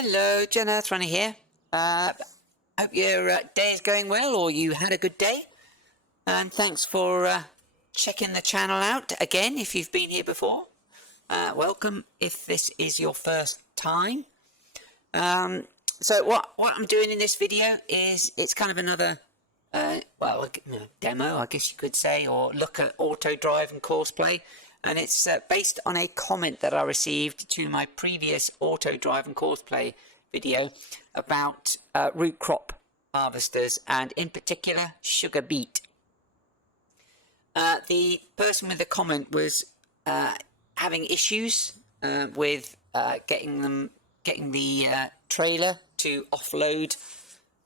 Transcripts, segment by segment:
Hello, Jenna, Runner here. Hope your day is going well, or you had a good day. And thanks for checking the channel out again if you've been here before. Welcome if this is your first time. So what I'm doing in this video is it's kind of another demo, I guess you could say, or look at AutoDrive and CoursePlay. And it's based on a comment that I received to my previous AutoDrive and CoursePlay video about root crop harvesters, and in particular sugar beet. The person with the comment was having issues with getting the trailer to offload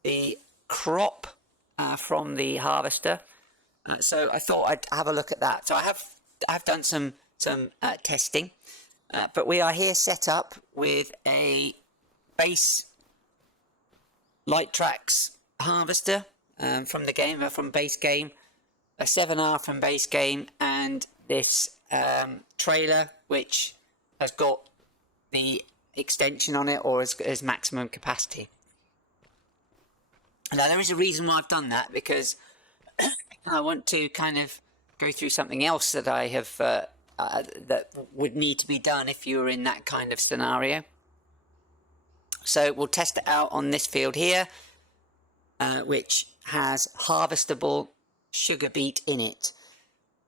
the crop from the harvester. So I thought I'd have a look at that. So I've done some testing, but we are here set up with a base Light Tracks harvester from the game, from base game, a 7R from base game, and this trailer which has got the extension on it, or as maximum capacity. Now there is a reason why I've done that, because I want to kind of go through something else that I have that would need to be done if you were in that kind of scenario. So we'll test it out on this field here, which has harvestable sugar beet in it.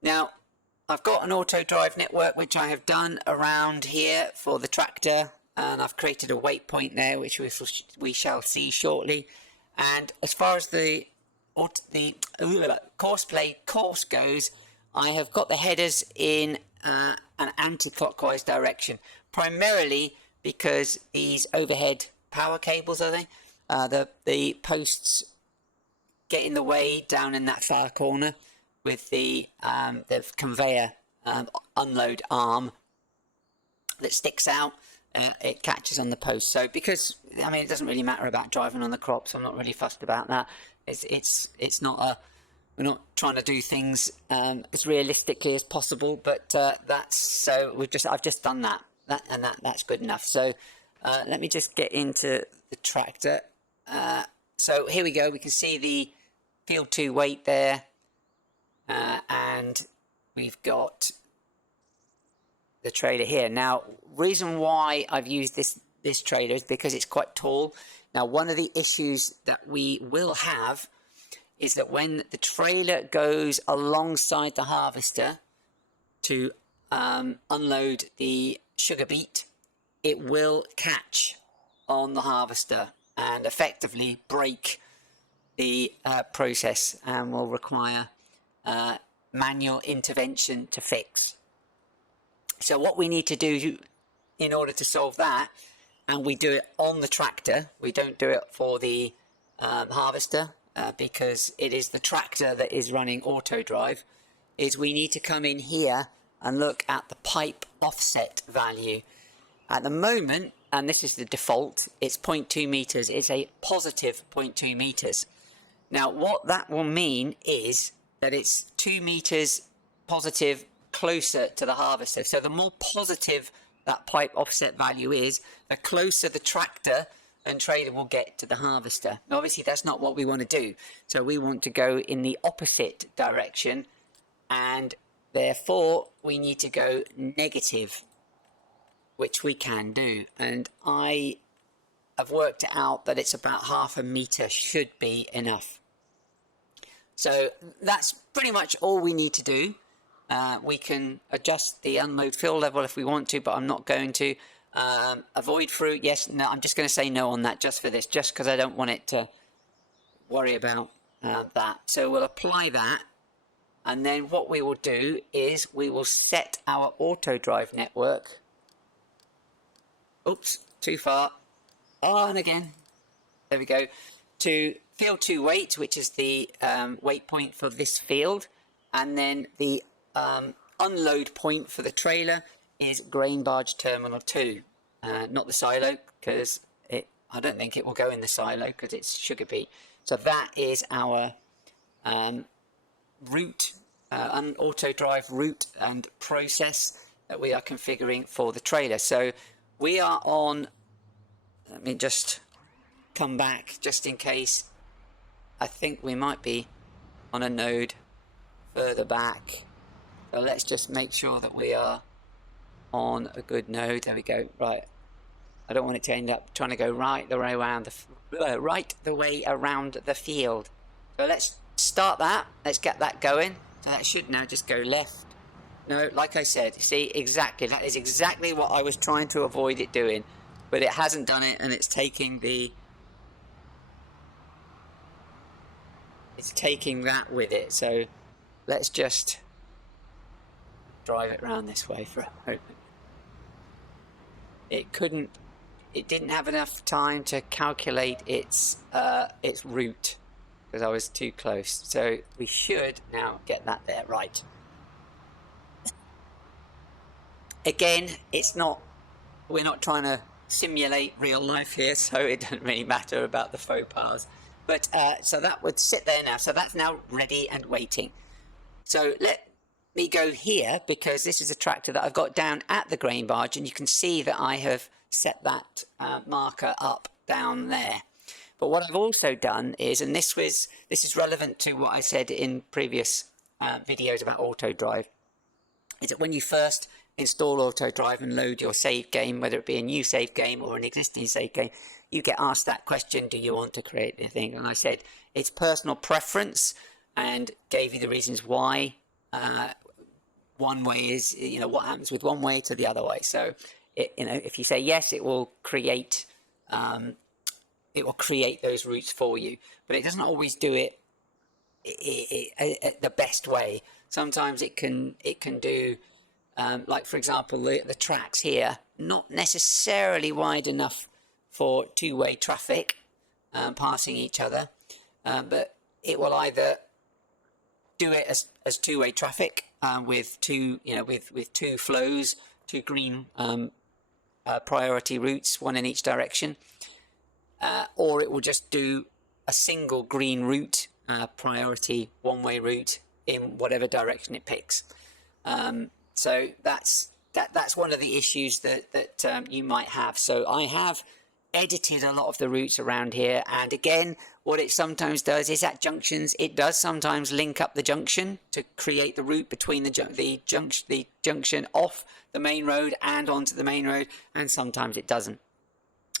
Now I've got an AutoDrive network which I have done around here for the tractor, and I've created a waypoint there which we shall see shortly. And as far as the CoursePlay course goes, I have got the headers in an anti-clockwise direction, primarily because these overhead power cables, are they? The posts get in the way down in that far corner with the conveyor unload arm that sticks out. It catches on the post. So because, I mean, it doesn't really matter about driving on the crop, so I'm not really fussed about that. It's not a, we're not trying to do things as realistically as possible, but I've just done that, and that's good enough. So let me just get into the tractor. So here we go. We can see the field 2 weight there, and we've got the trailer here. Now, reason why I've used this trailer is because it's quite tall. Now, one of the issues that we will have is that when the trailer goes alongside the harvester to unload the sugar beet, it will catch on the harvester and effectively break the process, and will require manual intervention to fix. So what we need to do in order to solve that, and we do it on the tractor, we don't do it for the harvester, because it is the tractor that is running AutoDrive, is we need to come in here and look at the pipe offset value. At the moment, and this is the default, it's 0.2 meters. It's a positive 0.2 meters. Now what that will mean is that it's 2 meters positive closer to the harvester. So the more positive that pipe offset value is, the closer the tractor and trailer will get to the harvester. Obviously that's not what we want to do, so we want to go in the opposite direction, and therefore we need to go negative, which we can do, and I have worked it out that it's about 0.5 meter should be enough. So that's pretty much all we need to do. We can adjust the unload fill level if we want to, but I'm not going to. Avoid fruit, yes, no, I'm just going to say no on that just for this, just because I don't want it to worry about that. So we'll apply that, and then what we will do is we will set our AutoDrive network. Oops, too far. On again. There we go. To field 2 weight, which is the weight point for this field, and then the unload point for the trailer is grain barge terminal 2, not the silo, because I don't think it will go in the silo because it's sugar beet. So that is our route, AutoDrive route and process that we are configuring for the trailer. So we are on let me just come back just in case. I think we might be on a node further back. So let's just make sure that we are on a good node. There we go. Right. I don't want it to end up trying to go right the way around the field. So let's start that. Let's get that going. So that should now just go left. No, like I said, see, exactly. That is exactly what I was trying to avoid it doing. But it hasn't done it, and it's taking that with it. So let's just drive it around this way for a moment. It didn't have enough time to calculate its route because I was too close. So we should now get that there right. Again, we're not trying to simulate real life here, so it doesn't really matter about the faux pas. But so that would sit there now. So that's now ready and waiting. So let me go here, because this is a tractor that I've got down at the grain barge, and you can see that I have set that marker up down there. But what I've also done is, and this is relevant to what I said in previous videos about AutoDrive, is that when you first install AutoDrive and load your save game, whether it be a new save game or an existing save game, you get asked that question, do you want to create anything? And I said it's personal preference, and gave you the reasons why. One way is, what happens with one way to the other way. So if you say yes, it will create those routes for you, but it doesn't always do it the best way. Sometimes it can do like, for example, the tracks here, not necessarily wide enough for two-way traffic passing each other, but it will either do it as two-way traffic with two flows, two green priority routes, one in each direction, or it will just do a single green route, priority one-way route in whatever direction it picks. So that's one of the issues that you might have. So I have edited a lot of the routes around here, and again, what it sometimes does is at junctions, it does sometimes link up the junction to create the route between the junction off the main road and onto the main road, and sometimes it doesn't.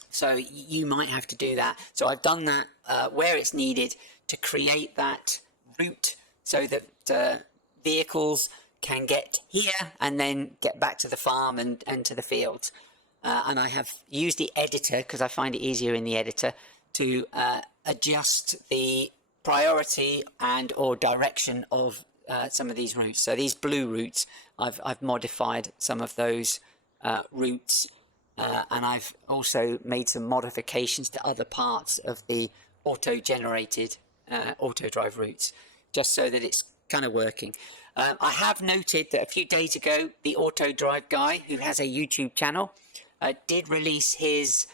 So you might have to do that. So I've done that where it's needed to create that route so that vehicles can get here and then get back to the farm and to the fields. And I have used the editor, because I find it easier in the editor, to adjust the priority and or direction of some of these routes. So these blue routes, I've modified some of those routes, and I've also made some modifications to other parts of the auto-generated AutoDrive routes, just so that it's kind of working. I have noted that a few days ago, the AutoDrive guy, who has a YouTube channel, did release his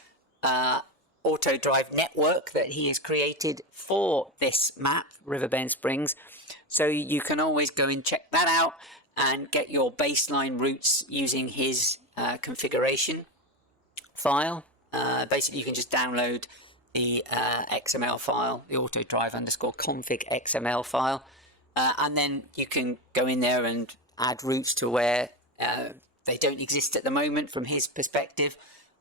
AutoDrive network that he has created for this map, Riverbend Springs. So you can always go and check that out and get your baseline routes using his configuration file. Basically, you can just download the XML file, the AutoDrive_config XML file, and then you can go in there and add routes to where they don't exist at the moment from his perspective,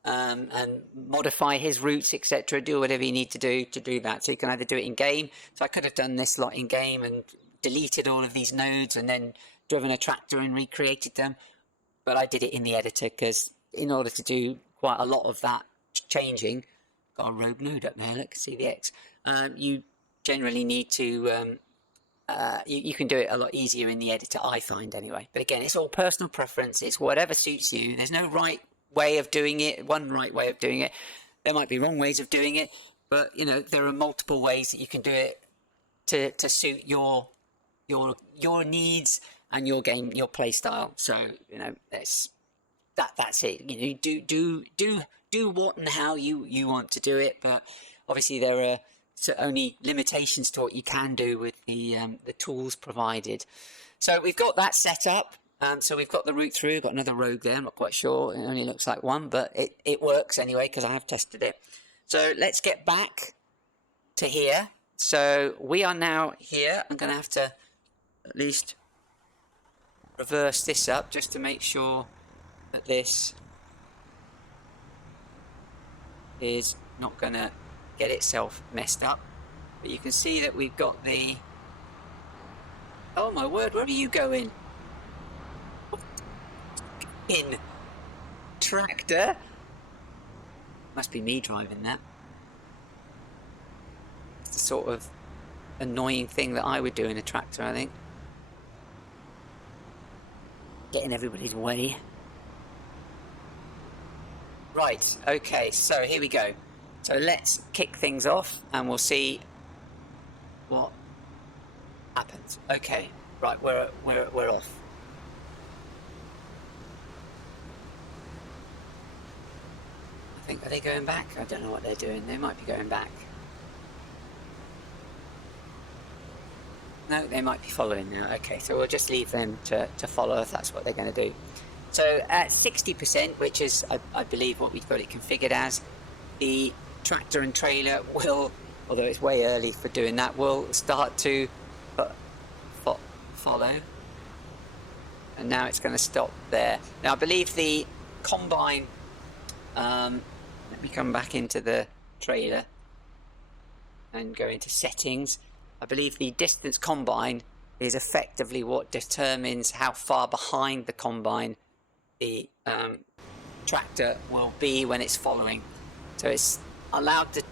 and modify his routes, etc. Do whatever you need to do that. So you can either do it in game. So I could have done this lot in game and deleted all of these nodes and then driven a tractor and recreated them, but I did it in the editor, because in order to do quite a lot of that changing, got a rogue node up there, look, see the X, you generally need to you can do it a lot easier in the editor, I find, anyway. But again, it's all personal preference. It's whatever suits you. There's no right way of doing it, one right way of doing it. There might be wrong ways of doing it, but there are multiple ways that you can do it to suit your needs and your game, your play style. So that's it. Do what and how you want to do it, but obviously there are only limitations to what you can do with the tools provided. So we've got that set up. So we've got the route through, got another road there, I'm not quite sure, it only looks like one, but it works anyway because I have tested it. So let's get back to here. So we are now here. I'm going to have to at least reverse this up just to make sure that this is not going to get itself messed up. But you can see that we've got the... Oh my word, where are you going? In tractor. Must be me driving that. It's the sort of annoying thing that I would do in a tractor, I think. Get in everybody's way. Right, okay, so here we go. So let's kick things off and we'll see what happens. Okay, right, we're off. I think, are they going back? I don't know what they're doing. They might be going back. No, they might be following now. Okay, so we'll just leave them to follow if that's what they're going to do. So at 60%, which is, I believe, what we've got it configured as, the tractor and trailer will, although it's way early for doing that, will start to follow. And now it's going to stop there. Now, I believe the combine, let me come back into the trailer and go into settings. I believe the distance combine is effectively what determines how far behind the combine the tractor will be when it's following. So it's allowed the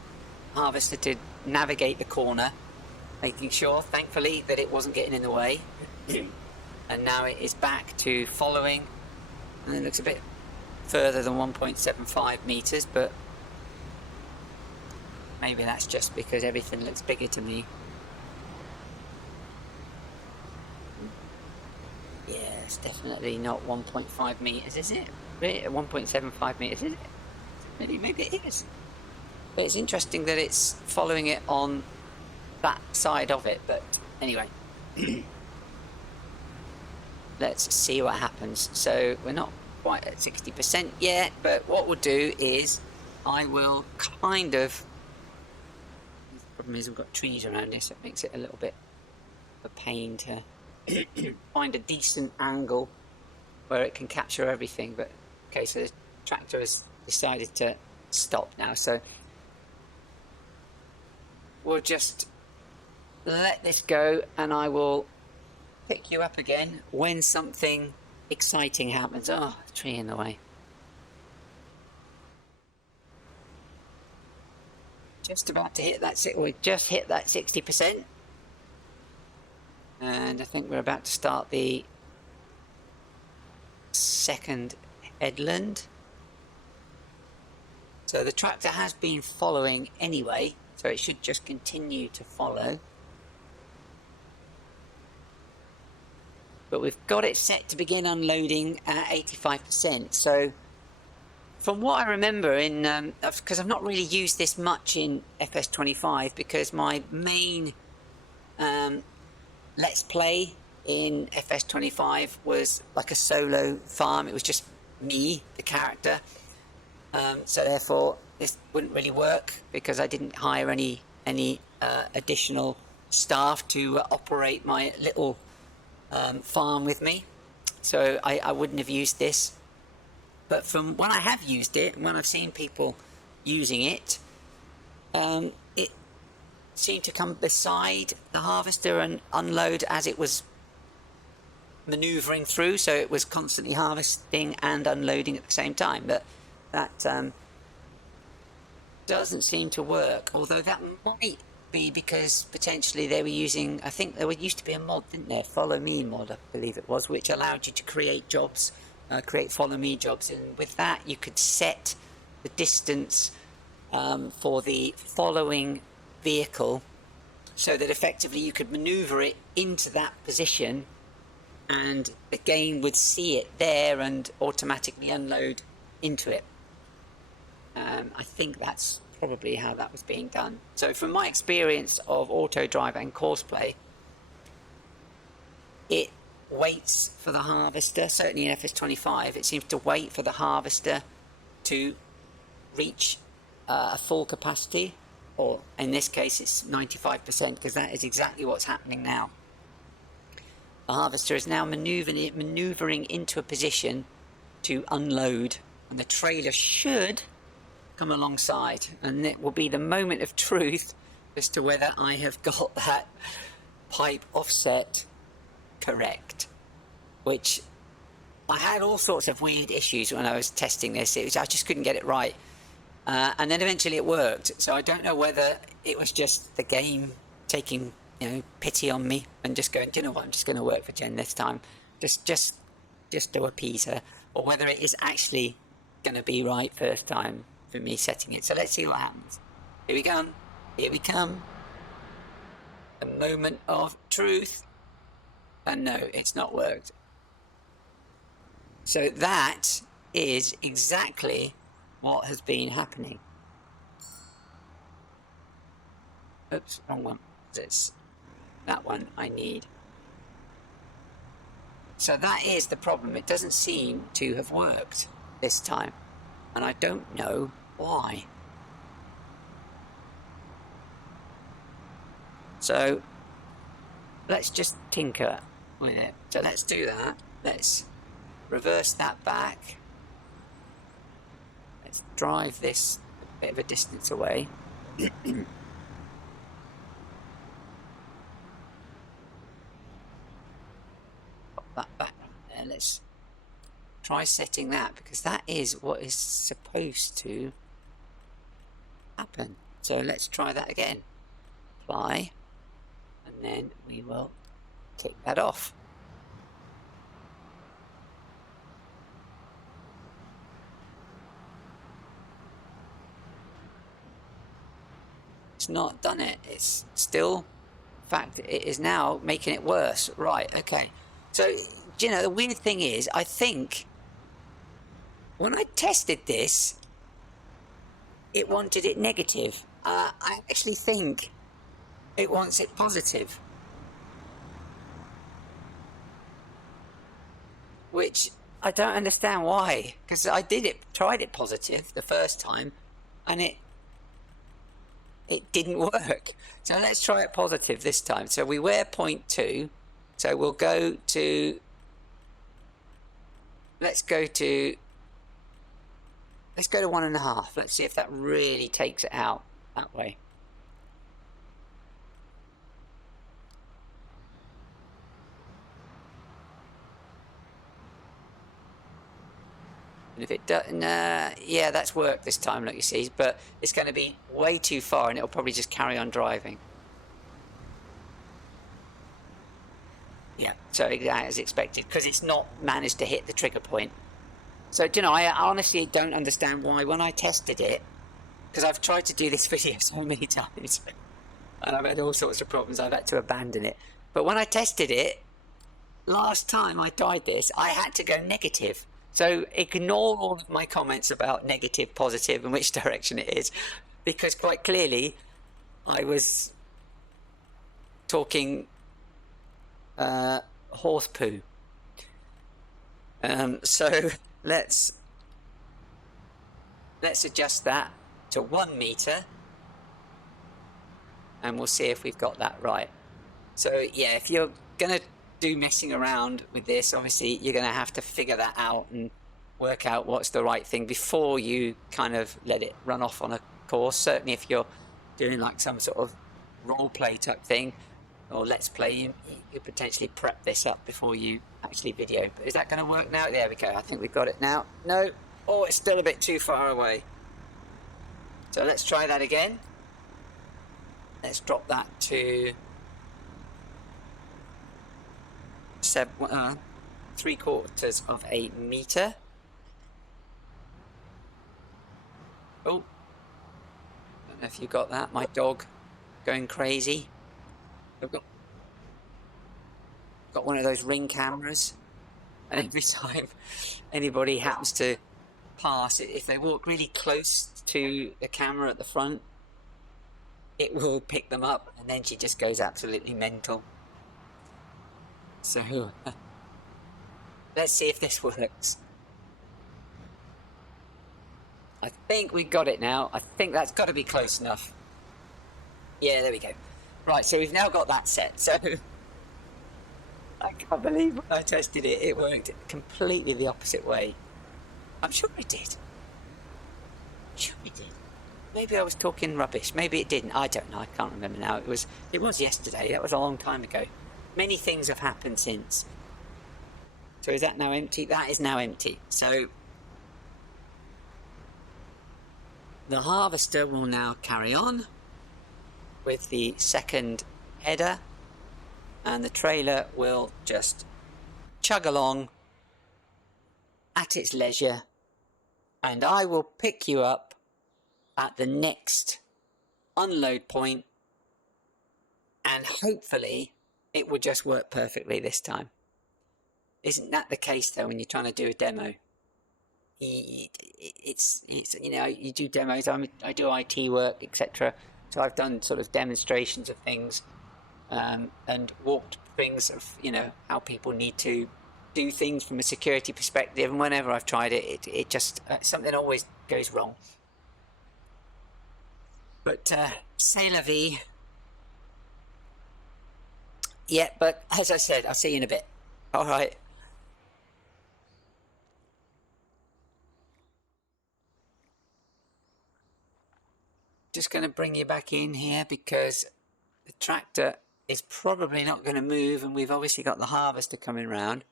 harvester to navigate the corner, making sure, thankfully, that it wasn't getting in the way. And now it is back to following, and it looks a bit further than 1.75 meters, but maybe that's just because everything looks bigger to me. Yeah, it's definitely not 1.5 meters, is it? Really, 1.75 meters, is it? Maybe it is. But it's interesting that it's following it on that side of it. But anyway, let's see what happens. So we're not quite at 60% yet, but what we'll do is I will kind of... The problem is we've got trees around this, so it makes it a little bit of a pain to find a decent angle where it can capture everything. But okay, so the tractor has decided to stop now, so we'll just let this go and I will pick you up again when something exciting happens. Oh, tree in the way. Just about to hit that, we just hit that 60%. And I think we're about to start the second headland. So the tractor has been following anyway, so it should just continue to follow. But we've got it set to begin unloading at 85%. So from what I remember in, because I've not really used this much in FS25, because my main Let's Play in FS25 was like a solo farm. It was just me, the character. So therefore, this wouldn't really work because I didn't hire any additional staff to operate my little farm with me. So I wouldn't have used this. But from when I have used it, and when I've seen people using it, it seemed to come beside the harvester and unload as it was maneuvering through, so it was constantly harvesting and unloading at the same time. But that doesn't seem to work, although that might be because potentially they were using, I think there used to be a mod, didn't there, Follow Me mod, I believe it was, which allowed you to create jobs, create Follow Me jobs, and with that you could set the distance for the following vehicle so that effectively you could maneuver it into that position and the game would see it there and automatically unload into it. I think that's probably how that was being done. So from my experience of AutoDrive and CoursePlay, it waits for the harvester, certainly in FS25, it seems to wait for the harvester to reach a full capacity, or in this case it's 95%, because that is exactly what's happening now. The harvester is now maneuvering into a position to unload, and the trailer should come alongside, and it will be the moment of truth as to whether I have got that pipe offset correct, which I had all sorts of weird issues when I was testing this. I just couldn't get it right, and then eventually it worked. So I don't know whether it was just the game taking pity on me and just going, do you know what, I'm just going to work for Jen this time, just to appease her, or whether it is actually going to be right first time for me setting it. So let's see what happens. Here we go. Here we come. The moment of truth. And no, it's not worked. So that is exactly what has been happening. Oops, wrong one. It's that one I need. So that is the problem. It doesn't seem to have worked this time, and I don't know why. So let's just tinker with it. So let's do that. Let's reverse that back. Let's drive this a bit of a distance away. Pop that back there. Let's try setting that, because that is what is supposed to happen. So let's try that again. Apply, and then we will take that off. It's not done it. It's still, in fact, it is now making it worse. Right, okay. So, the weird thing is, I think when I tested this, it wanted it negative. I actually think it wants it positive, which I don't understand why, because I tried it positive the first time, and it didn't work. So let's try it positive this time. So we wear 0.2, so we'll go to, let's go to 1.5. Let's see if that really takes it out that way. And if it doesn't, yeah, that's worked this time, look, you see, but it's going to be way too far, and it'll probably just carry on driving. Yeah, so exactly as expected, because it's not managed to hit the trigger point. So, I honestly don't understand why, when I tested it, because I've tried to do this video so many times, and I've had all sorts of problems, I've had to abandon it. But when I tested it, last time I tried this, I had to go negative. So ignore all of my comments about negative, positive, and which direction it is, because quite clearly I was talking horse poo. So let's adjust that to 1 meter, and we'll see if we've got that right. So yeah, if you're gonna do messing around with this, obviously you're going to have to figure that out and work out what's the right thing before you kind of let it run off on a course. Certainly if you're doing like some sort of role play type thing or let's play, you could potentially prep this up before you actually video. But is that going to work now? There we go, I think we've got it now. No, oh, it's still a bit too far away. So let's try that again. Let's drop that to 3/4 of a meter. Oh, don't know if you got that. My dog going crazy. I've got one of those Ring cameras, and every time anybody happens to pass, if they walk really close to the camera at the front, it will pick them up, and then she just goes absolutely mental. So Let's see if this works. I think we got it now. I think that's got to be close enough. Yeah, there we go. Right, so we've now got that set. So I can't believe when I tested it, it worked completely the opposite way. I'm sure it did. Sure it did. Maybe I was talking rubbish. Maybe it didn't. I don't know. I can't remember now. It was yesterday. That was a long time ago. Many things have happened since. So is that now empty? That is now empty. So the harvester will now carry on with the second header, and the trailer will just chug along at its leisure, and I will pick you up at the next unload point, and hopefully it will just work perfectly this time. Isn't that the case though when you're trying to do a demo? It's you know, you do demos. I do IT work, etc. So I've done sort of demonstrations of things, and walked things of, you know, how people need to do things from a security perspective. And whenever I've tried it, it just something always goes wrong. But c'est la vie. Yeah, but as I said, I'll see you in a bit. All right. Just going to bring you back in here because the tractor is probably not going to move, and we've obviously got the harvester coming round.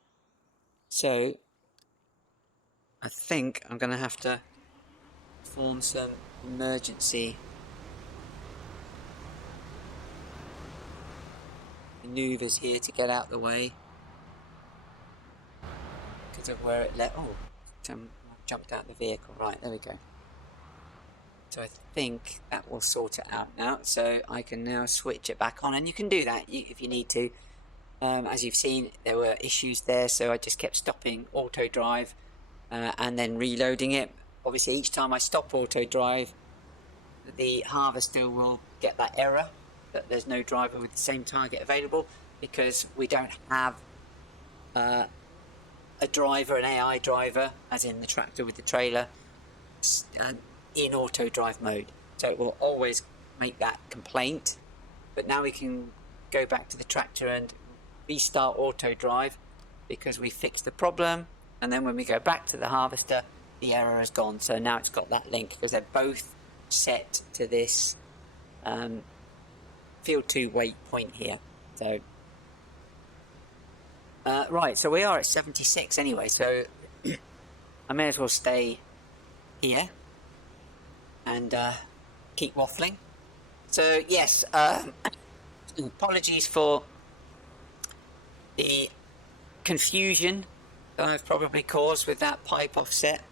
So I think I'm going to have to form some emergency maneuvers here to get out the way because of where it jumped out the vehicle. Right, there we go. So I think that will sort it out now. So I can now switch it back on, and you can do that if you need to. As you've seen, there were issues there, so I just kept stopping AutoDrive and then reloading it. Obviously, each time I stop AutoDrive, the harvester will get that error that there's no driver with the same target available, because we don't have a driver, an AI driver, as in the tractor with the trailer, in AutoDrive mode. So it will always make that complaint. But now we can go back to the tractor and restart AutoDrive because we fixed the problem, and then when we go back to the harvester, the error has gone. So now it's got that link because they're both set to this field 2 wait point here. So right, so we are at 76 anyway, so I may as well stay here and keep waffling. So yes, apologies for the confusion that I've probably caused with that pipe offset.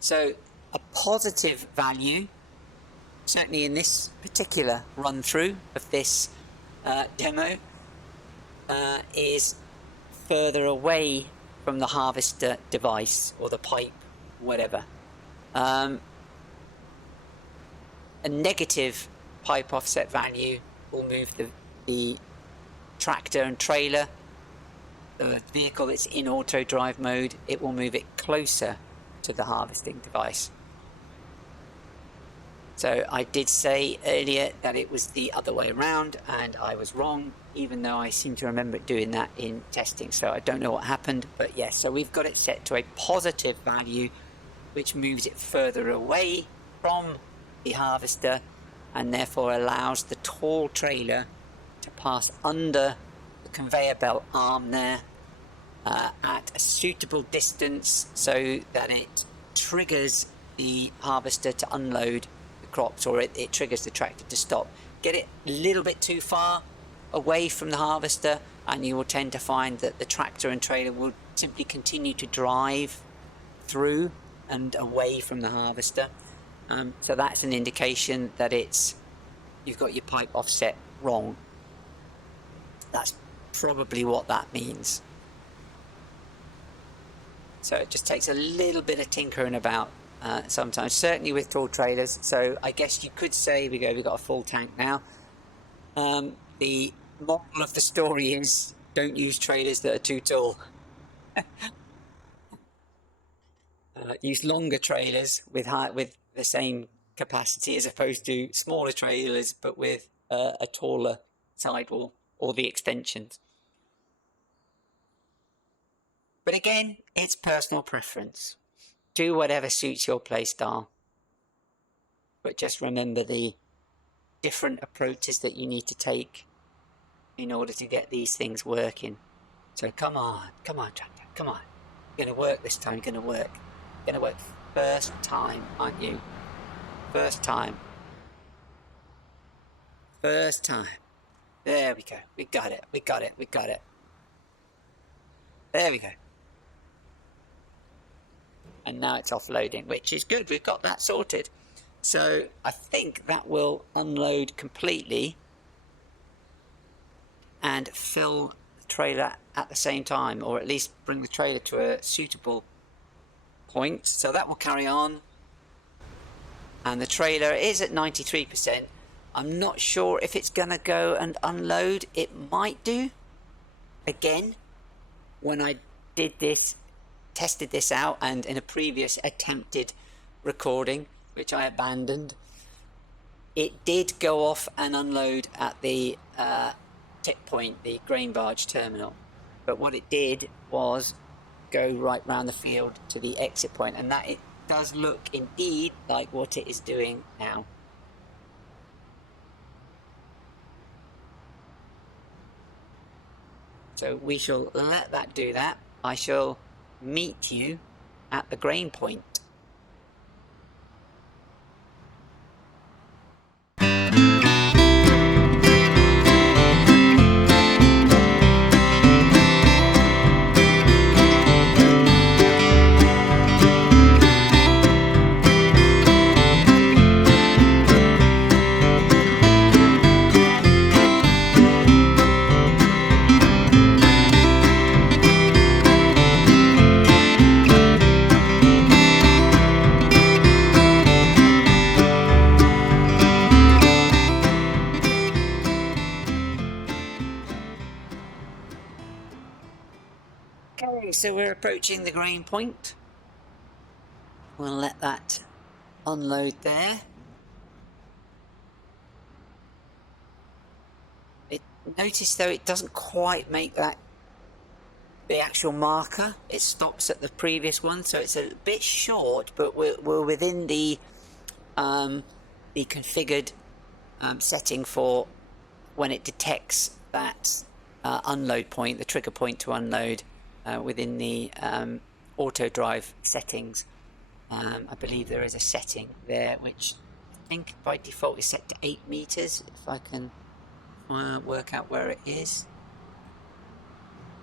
So a positive value, certainly in this particular run through of this demo, is further away from the harvester device or the pipe, whatever. A negative pipe offset value will move the tractor and trailer, the vehicle that's in AutoDrive mode, it will move it closer to the harvesting device. So I did say earlier that it was the other way around, and I was wrong, even though I seem to remember doing that in testing. So I don't know what happened, but yes, so we've got it set to a positive value, which moves it further away from the harvester and therefore allows the tall trailer to pass under the conveyor belt arm there at a suitable distance, so that it triggers the harvester to unload the crops, or it triggers the tractor to stop. Get it a little bit too far away from the harvester and you will tend to find that the tractor and trailer will simply continue to drive through and away from the harvester. So that's an indication that you've got your pipe offset wrong. That's probably what that means. So it just takes a little bit of tinkering about sometimes, certainly with tall trailers. So I guess you could say we've got a full tank now. The moral of the story is don't use trailers that are too tall. Use longer trailers with the same capacity as opposed to smaller trailers but with a taller sidewall or the extensions. But again, it's personal preference. Do whatever suits your play style. But just remember the different approaches that you need to take in order to get these things working. So come on, tractor, come on. You're going to work this time, you're going to work. You're going to work first time, aren't you? First time. First time. There we go. We got it. There we go. And now it's offloading, which is good. We've got that sorted. So I think that will unload completely and fill the trailer at the same time, or at least bring the trailer to a suitable point. So that will carry on. And the trailer is at 93%. I'm not sure if it's going to go and unload. It might do. Again, when I did this, tested this out, and in a previous attempted recording, which I abandoned, it did go off and unload at the tip point, the grain barge terminal. But what it did was go right round the field to the exit point, and that it does look indeed like what it is doing now. So we shall let that do that. I shall meet you at the grain point. Okay, so we're approaching the grain point. We'll let that unload there. Notice though it doesn't quite make that the actual marker. It stops at the previous one, so it's a bit short, but we're within the configured setting for when it detects that unload point, the trigger point to unload. Within the AutoDrive settings, I believe there is a setting there which I think by default is set to 8 meters. If I can work out where it is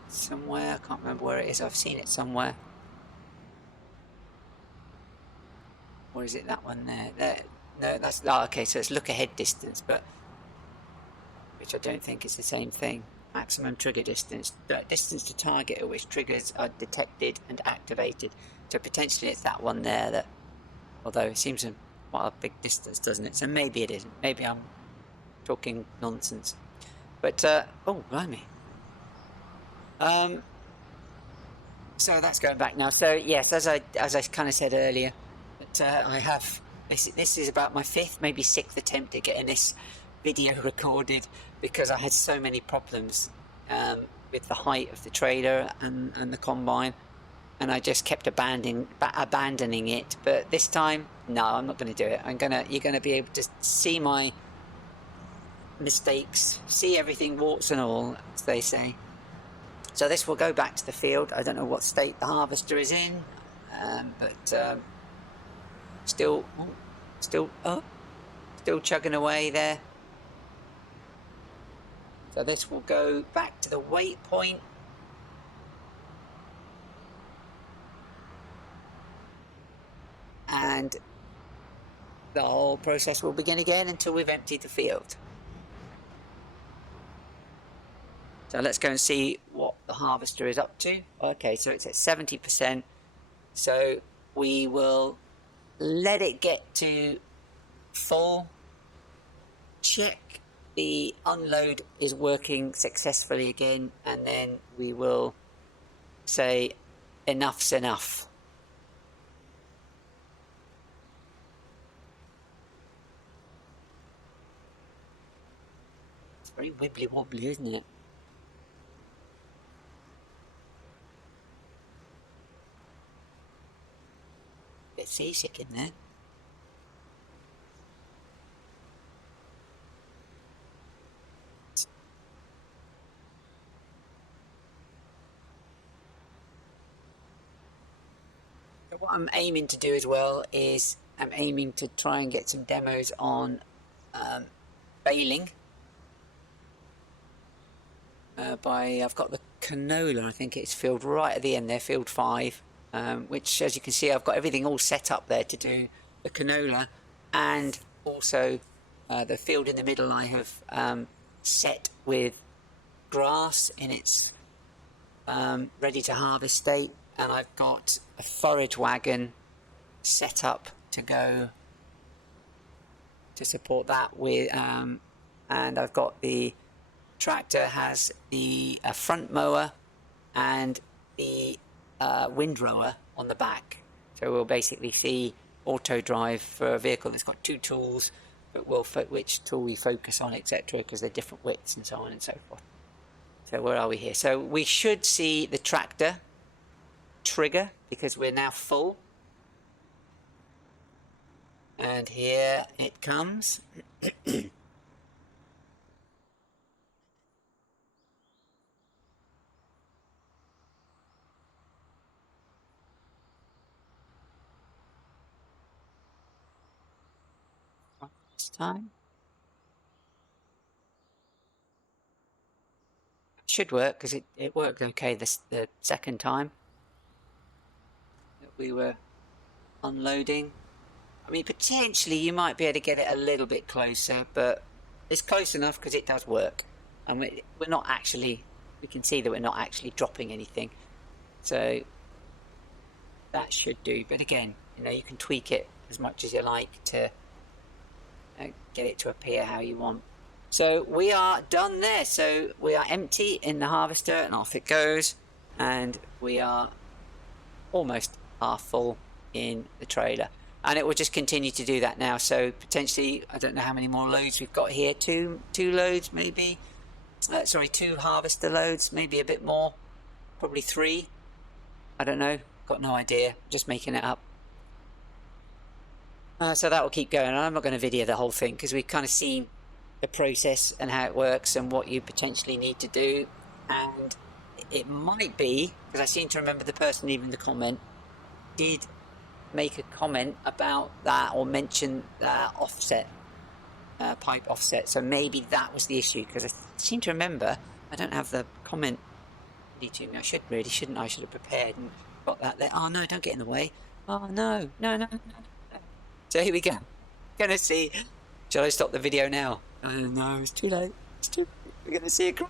somewhere, I can't remember where it is. I've seen it somewhere. Or is it that one there? No, that's okay. So it's look ahead distance, but which I don't think is the same thing. Maximum trigger distance, distance to target at which triggers are detected and activated. So potentially it's that one there that, although it seems quite a big distance, doesn't it? So maybe it isn't. Maybe I'm talking nonsense. But oh, blimey. So that's going back now. So yes, as I kind of said earlier, that I have this is about my 5th, maybe 6th attempt at getting this video recorded, because I had so many problems with the height of the trailer and the combine, and I just kept abandoning it. But this time, no, I'm not going to do it. You're gonna be able to see my mistakes, see everything warts and all, as they say. So this will go back to the field. I don't know what state the harvester is in, but still chugging away there. So this will go back to the wait point. And the whole process will begin again until we've emptied the field. So let's go and see what the harvester is up to. Okay, so it's at 70%. So we will let it get to full. Check the unload is working successfully again, and then we will say enough's enough. It's very wibbly wobbly, isn't it? Bit seasick in there. So what I'm aiming to do as well is I'm aiming to try and get some demos on baling. I've got the canola, I think it's field right at the end there, field 5, which as you can see I've got everything all set up there to do the canola, and also the field in the middle I have set with grass in its ready to harvest state, and I've got a forage wagon set up to go to support that with and I've got the tractor has the front mower and the windrower on the back, so we'll basically see auto drive for a vehicle that's got 2 tools, but which tool we focus on, etc., because they're different widths and so on and so forth. So where are we here? So we should see the tractor trigger because we're now full, and here it comes. This time should work because it worked okay the second time that we were unloading. I mean, potentially you might be able to get it a little bit closer, but it's close enough because it does work, and we're not actually, we can see that we're not actually dropping anything, so that should do. But again, you know, you can tweak it as much as you like to get it to appear how you want. So we are done there. So we are empty in the harvester and off it goes, and we are almost half full in the trailer, and it will just continue to do that now. So potentially, I don't know how many more loads we've got here, two loads maybe, sorry, 2 harvester loads, maybe a bit more, probably 3, I don't know, got no idea, just making it up. So that will keep going. I'm not going to video the whole thing because we've kind of seen the process and how it works and what you potentially need to do. And it might be, because I seem to remember the person leaving the comment did make a comment about that or mention offset, pipe offset. So maybe that was the issue, because I seem to remember, I don't have the comment ready to me. I should really, shouldn't I? Should have prepared and got that there. Oh no, don't get in the way. Oh no, no. So here we go. Gonna see. Shall I stop the video now? Oh no, it's too late. It's too late. We're gonna see it.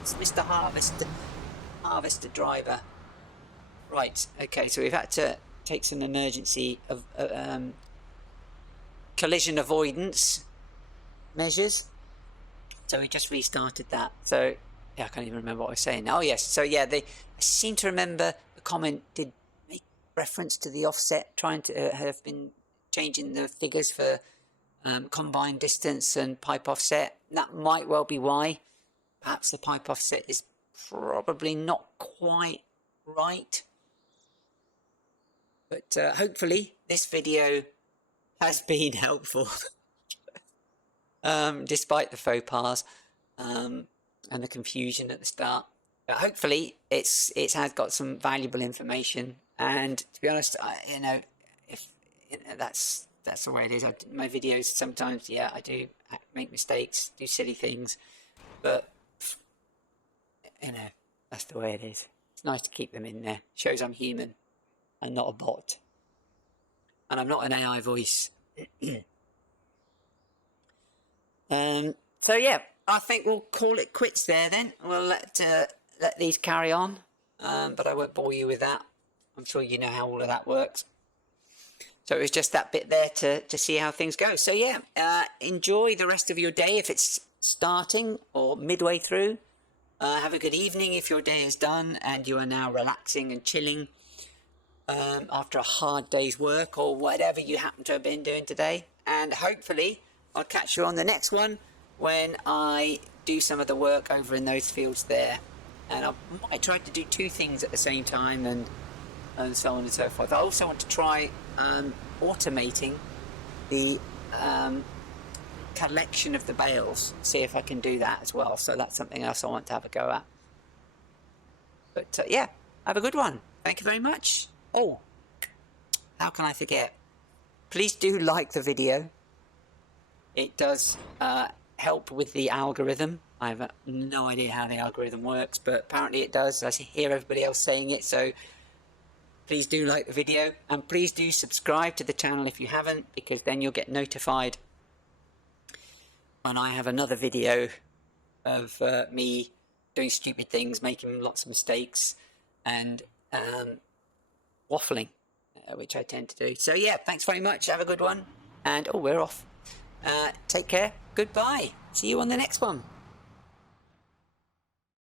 It's Mr. Harvester driver. Right, okay, so we've had to take some emergency of collision avoidance measures. So we just restarted that. So yeah, I can't even remember what I was saying. Oh yes, so yeah, I seem to remember the comment did make reference to the offset, trying to have been changing the figures for combine distance and pipe offset. That might well be why. Perhaps the pipe offset is probably not quite right. But hopefully this video has been helpful, despite the faux pas and the confusion at the start. But hopefully it has got some valuable information. And to be honest, that's the way it is. My videos sometimes, yeah, I do make mistakes, do silly things, but that's the way it is. It's nice to keep them in there. Shows I'm human and not a bot, and I'm not an AI voice. So yeah, I think we'll call it quits there then. We'll let these carry on, but I won't bore you with that. I'm sure you know how all of that works. So it was just that bit there to see how things go. So yeah, enjoy the rest of your day if it's starting or midway through. Have a good evening if your day is done and you are now relaxing and chilling after a hard day's work or whatever you happen to have been doing today. And hopefully I'll catch you on the next one when I do some of the work over in those fields there. And I tried to do two things at the same time and so on and so forth. I also want to try automating the collection of the bales, see if I can do that as well. So that's something else I want to have a go at. But yeah, have a good one. Thank you very much. Oh, how can I forget? Please do like the video. It does help with the algorithm. I have no idea how the algorithm works, but apparently it does. I hear everybody else saying it, so please do like the video, and please do subscribe to the channel if you haven't, because then you'll get notified when I have another video of me doing stupid things, making lots of mistakes, and waffling, which I tend to do. So yeah, thanks very much. Have a good one. And oh, we're off. Take care. Goodbye. See you on the next one.